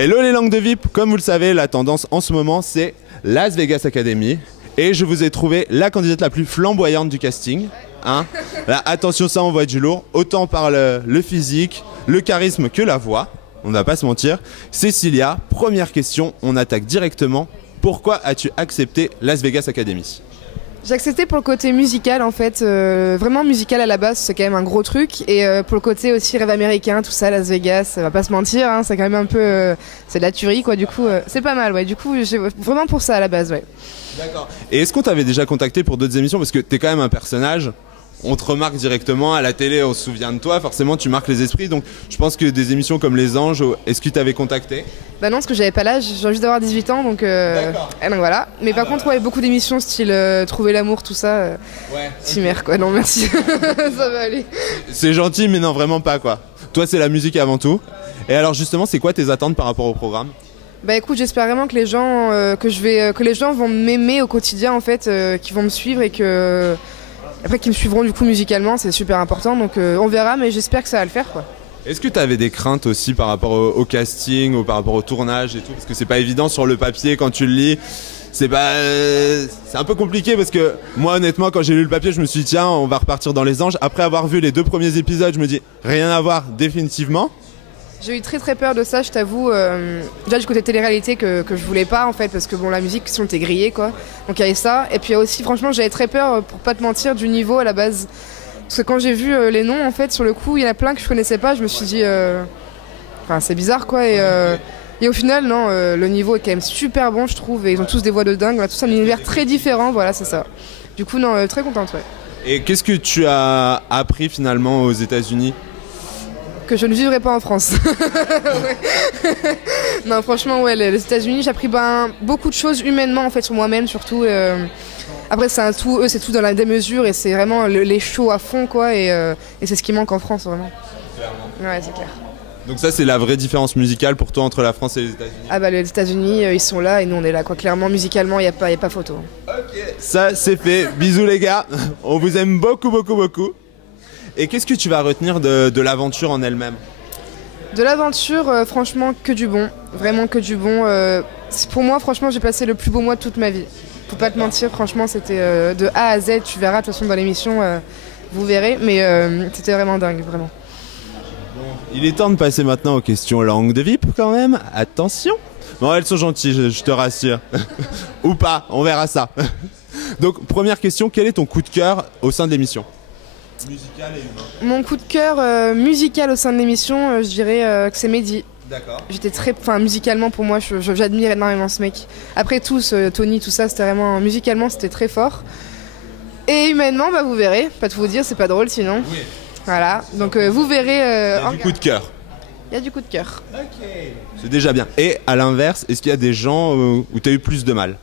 Hello les langues de VIP, comme vous le savez, la tendance en ce moment c'est Las Vegas Academy. Et je vous ai trouvé la candidate la plus flamboyante du casting. Hein, là, attention, ça envoie du lourd, autant par le physique, le charisme que la voix. On ne va pas se mentir. Cécilia, première question, on attaque directement. Pourquoi as-tu accepté Las Vegas Academy ? J'ai accepté pour le côté musical en fait, vraiment musical à la base, c'est quand même un gros truc. Et pour le côté aussi rêve américain, tout ça, Las Vegas, on va pas se mentir, hein, c'est quand même un peu, c'est de la tuerie quoi, du coup c'est pas mal, ouais, du coup j'ai vraiment pour ça à la base, ouais. D'accord. Et est-ce qu'on t'avait déjà contacté pour d'autres émissions ? Parce que t'es quand même un personnage, on te remarque directement, à la télé on se souvient de toi, forcément tu marques les esprits, donc je pense que des émissions comme Les Anges, est-ce que tu t'avais contacté ? Bah non, parce que j'avais pas l'âge, j'ai juste d'avoir 18 ans, donc, donc voilà. Mais par contre, ouais, beaucoup d'émissions style Trouver l'amour, tout ça, ouais, chimère quoi, non merci, ça va aller. C'est gentil, mais non, vraiment pas quoi. Toi c'est la musique avant tout. Et alors justement, c'est quoi tes attentes par rapport au programme ? Bah écoute, j'espère vraiment que les gens, que les gens vont m'aimer au quotidien en fait, qu'ils vont me suivre et que après qu'ils me suivront du coup musicalement, c'est super important. Donc on verra, mais j'espère que ça va le faire quoi. Est-ce que tu avais des craintes aussi par rapport au casting ou par rapport au tournage et tout ? Parce que c'est pas évident sur le papier quand tu le lis. C'est un peu compliqué parce que moi honnêtement quand j'ai lu le papier je me suis dit tiens on va repartir dans Les Anges. Après avoir vu les 2 premiers épisodes je me dis rien à voir définitivement. J'ai eu très peur de ça, je t'avoue. Déjà du côté télé-réalité que je voulais pas en fait, parce que bon la musique si on t'est grillé quoi. Donc il y avait ça. Et puis aussi franchement j'avais très peur, pour pas te mentir, du niveau à la base. Parce que quand j'ai vu les noms en fait sur le coup, il y en a plein que je connaissais pas, je me suis dit enfin c'est bizarre quoi. Et au final non, le niveau est quand même super bon je trouve. Et ils ont tous des voix de dingue, on a tous un univers très différent, voilà c'est ça. Du coup non, très contente ouais. Et qu'est-ce que tu as appris finalement aux États-Unis ? Que je ne vivrai pas en France. Ouais. Non, franchement, ouais, les États-Unis, j'ai appris beaucoup de choses humainement, en fait, sur moi-même, surtout. Après, c'est un tout, eux, c'est tout dans la démesure et c'est vraiment les shows à fond, quoi. Et c'est ce qui manque en France, vraiment. Clairement. Ouais, c'est clair. Donc ça, c'est la vraie différence musicale pour toi entre la France et les États-Unis ? Ah bah, les États-Unis, ils sont là et nous, on est là, quoi. Clairement, musicalement, il n'y a pas photo. Ok, ça, c'est fait. Bisous, les gars. On vous aime beaucoup, beaucoup, beaucoup. Et qu'est-ce que tu vas retenir de l'aventure en elle-même ? De l'aventure, franchement, que du bon. Vraiment que du bon. Pour moi, franchement, j'ai passé le plus beau mois de toute ma vie. Faut pas te mentir, franchement, c'était de A à Z. Tu verras, de toute façon, dans l'émission, vous verrez. Mais c'était vraiment dingue, vraiment. Bon, il est temps de passer maintenant aux questions langue de VIP, quand même. Attention. Bon, elles sont gentilles, je te rassure. Ou pas, on verra ça. Donc, première question, quel est ton coup de cœur au sein de l'émission ? Musical et humain. Mon coup de cœur musical au sein de l'émission, je dirais que c'est Mehdi. D'accord. Musicalement pour moi, j'admire énormément ce mec. Après tous, Tony, tout ça, c'était vraiment musicalement, c'était très fort. Et humainement, bah vous verrez. Pas tout vous dire, c'est pas drôle sinon. Oui. Voilà. Donc vous verrez. Il y a du coup de cœur. Il y a du coup de cœur. Ok. C'est déjà bien. Et à l'inverse, est-ce qu'il y a des gens où tu as eu plus de mal ?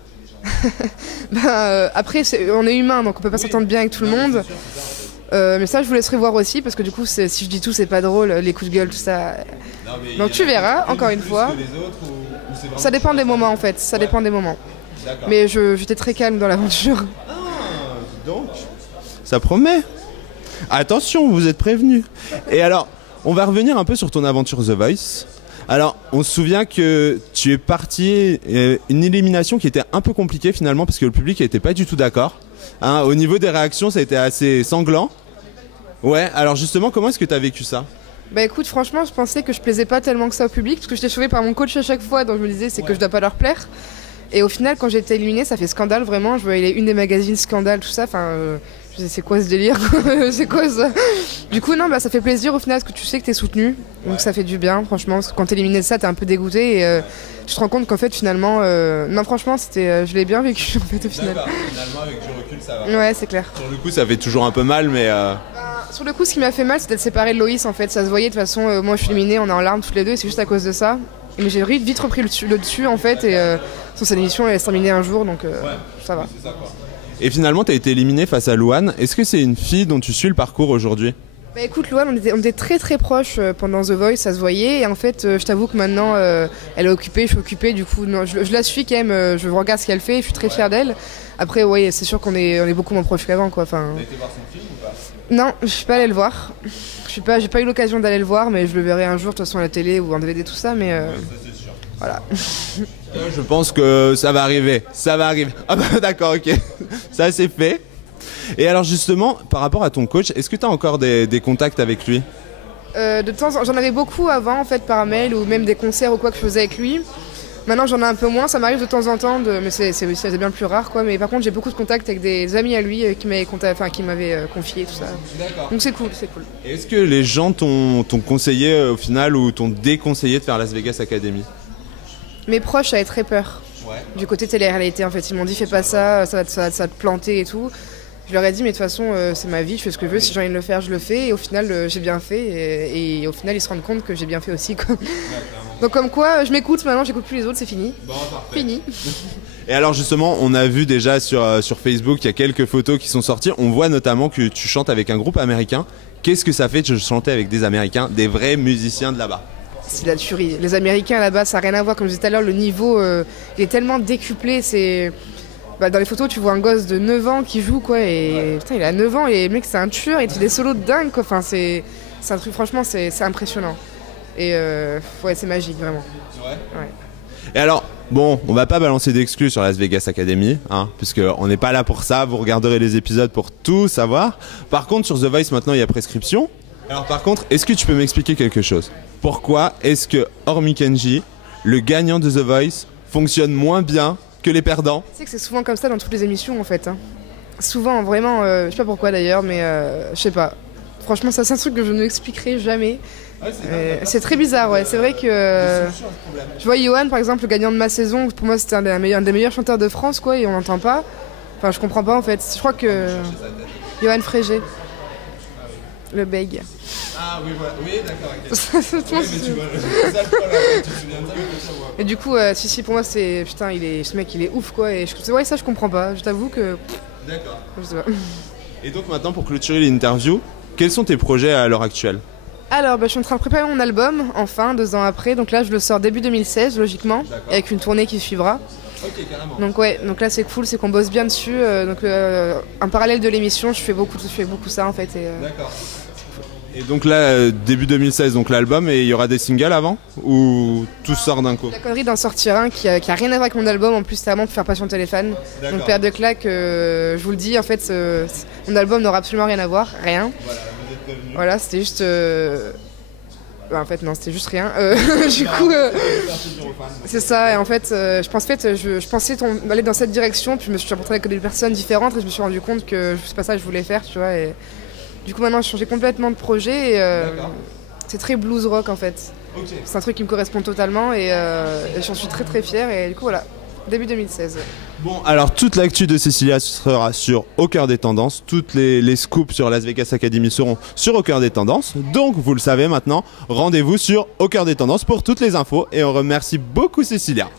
Après, on est humain, donc on peut pas s'entendre bien avec tout le monde. Mais ça je vous laisserai voir aussi parce que du coup si je dis tout c'est pas drôle, les coups de gueule tout ça. Donc tu verras encore une fois. Ça dépend des moments en fait, ça dépend des moments. Mais j'étais très calme dans l'aventure. Ah, donc ça promet. Attention, vous êtes prévenus. Et alors, on va revenir un peu sur ton aventure The Voice. Alors, on se souvient que tu es parti, une élimination qui était un peu compliquée finalement parce que le public n'était pas du tout d'accord. Hein, au niveau des réactions, ça a été assez sanglant. Ouais, alors justement, comment est-ce que tu as vécu ça ? Bah écoute, franchement, je pensais que je plaisais pas tellement que ça au public parce que j'étais sauvée par mon coach à chaque fois, donc je me disais c'est que je dois pas leur plaire. Et au final, quand j'ai été éliminée, ça fait scandale vraiment. Je voyais une des magazines scandale, tout ça. Enfin, je disais c'est quoi ce délire ? C'est quoi ça ? Du coup, non, bah ça fait plaisir au final parce que tu sais que t'es soutenu, donc ça fait du bien, franchement. Parce que quand t'es éliminé de ça, t'es un peu dégoûté et tu te rends compte qu'en fait, finalement, non, franchement, c'était, je l'ai bien vécu en fait au final. D'accord, finalement, avec du recul, ça va. Ouais, c'est clair. Sur le coup, ça fait toujours un peu mal, mais. Sur le coup, ce qui m'a fait mal, c'était de séparer de Loïs en fait. Ça se voyait de toute façon. Moi, je suis éliminée, on est en larmes toutes les deux, et c'est juste à cause de ça. Mais j'ai vite repris le dessus en fait, et sur cette émission, elle s'est terminée un jour, donc ça va. C'est ça, quoi. Et finalement, tu as été éliminée face à Louane. Est-ce que c'est une fille dont tu suis le parcours aujourd'hui ? Bah écoute, Louane, on était très proches pendant The Voice, ça se voyait. Et en fait, je t'avoue que maintenant, elle est occupée, je suis occupée. Du coup, non, je la suis quand même, je regarde ce qu'elle fait, je suis très fière d'elle. Après, ouais, c'est sûr qu'on est beaucoup moins proches qu'avant, quoi. Enfin... T'as été voir son film ou pas ? Non, je suis pas allée le voir. J'ai pas eu l'occasion d'aller le voir, mais je le verrai un jour, de toute façon à la télé ou en DVD, tout ça. Mais ça, c'est sûr. Voilà. Je pense que ça va arriver. Ça va arriver. Ah bah d'accord, ok. Ça c'est fait. Et alors justement, par rapport à ton coach, est-ce que tu as encore des contacts avec lui? De temps en temps, j'en avais beaucoup avant en fait par mail ou même des concerts ou quoi que je faisais avec lui. Maintenant j'en ai un peu moins, ça m'arrive de temps en temps, mais c'est bien plus rare quoi. Mais par contre j'ai beaucoup de contacts avec des amis à lui qui m'avaient confié tout ça. D'accord. Donc c'est cool, c'est cool. Et est-ce que les gens t'ont conseillé au final ou t'ont déconseillé de faire Las Vegas Academy? Mes proches avaient très peur. Ouais. Du côté télé-réalité en fait, ils m'ont dit fais pas ça, ça va te planter et tout. Je leur ai dit mais de toute façon c'est ma vie, je fais ce que je veux, si j'ai envie de le faire je le fais et au final j'ai bien fait et au final ils se rendent compte que j'ai bien fait aussi quoi. Donc comme quoi je m'écoute maintenant, j'écoute plus les autres, c'est fini. Bon, parfait. Fini. Et alors justement on a vu déjà sur Facebook il y a quelques photos qui sont sorties, on voit notamment que tu chantes avec un groupe américain. Qu'est-ce que ça fait de chanter avec des Américains, des vrais musiciens de là-bas? C'est la tuerie. Les Américains là-bas ça n'a rien à voir, comme je disais tout à l'heure, le niveau il est tellement décuplé, c'est... dans les photos, tu vois un gosse de 9 ans qui joue, quoi, et putain, il a 9 ans, et le mec, c'est un tueur, il fait des solos de dingue, quoi. Enfin, c'est un truc, franchement, c'est impressionnant. Et ouais, c'est magique, vraiment. Ouais. Et alors, bon, on va pas balancer d'exclus sur Las Vegas Academy, hein, puisqu'on n'est pas là pour ça, vous regarderez les épisodes pour tout savoir. Par contre, sur The Voice, maintenant, il y a prescription. Alors par contre, est-ce que tu peux m'expliquer quelque chose? Pourquoi est-ce que, hormis Kenji, le gagnant de The Voice fonctionne moins bien que les perdants? Tu sais que c'est souvent comme ça dans toutes les émissions, en fait. Hein. Souvent, vraiment, je sais pas pourquoi d'ailleurs, mais je sais pas. Franchement, ça, c'est un truc que je ne m'expliquerai jamais. C'est très bizarre, ouais. C'est vrai que je vois Yoann, par exemple, le gagnant de ma saison. Pour moi, c'était un des meilleurs chanteurs de France, quoi, et on l'entend pas. Enfin, je comprends pas en fait. Je crois que Yoann Frégé, le bègue. Ah oui, voilà. Oui, d'accord. Oui, mais tu vois, c'est ça le problème. Tu te souviens de ça, mais pas savoir. Et du coup, si, pour moi, c'est putain, ce mec, il est ouf, quoi. Et ouais, ça, je comprends pas. Je t'avoue que. D'accord. Je sais pas. Et donc maintenant, pour clôturer l'interview, quels sont tes projets à l'heure actuelle? Alors, je suis en train de préparer mon album, enfin, 2 ans après. Donc là, je le sors début 2016, logiquement, avec une tournée qui suivra. Ok, carrément. Donc ouais, donc là c'est cool, c'est qu'on bosse bien dessus. En parallèle de l'émission, je fais beaucoup ça en fait. D'accord. Et donc là, début 2016, donc l'album, et il y aura des singles avant? Ou tout sort d'un coup? La connerie d'en sortir un qui a rien à voir avec mon album, en plus c'est vraiment pour faire patienter les fans. Donc Père de claque, je vous le dis, en fait, mon album n'aura absolument rien à voir, rien. Voilà, vous êtes prévenus. Voilà, c'était juste... en fait non, c'était juste rien. Du coup, c'est ça, et en fait, je pensais aller dans cette direction, puis je me suis rencontrée avec des personnes différentes et je me suis rendu compte que c'est pas ça que je voulais faire, tu vois. Et du coup maintenant j'ai changé complètement de projet et c'est très blues rock en fait. Okay. C'est un truc qui me correspond totalement et j'en suis très très fière et du coup voilà, début 2016. Bon, alors toute l'actu de Cécilia sera sur Au Cœur des Tendances. Toutes les scoops sur Las Vegas Academy seront sur Au Cœur des Tendances. Donc vous le savez maintenant, rendez-vous sur Au Cœur des Tendances pour toutes les infos et on remercie beaucoup Cécilia.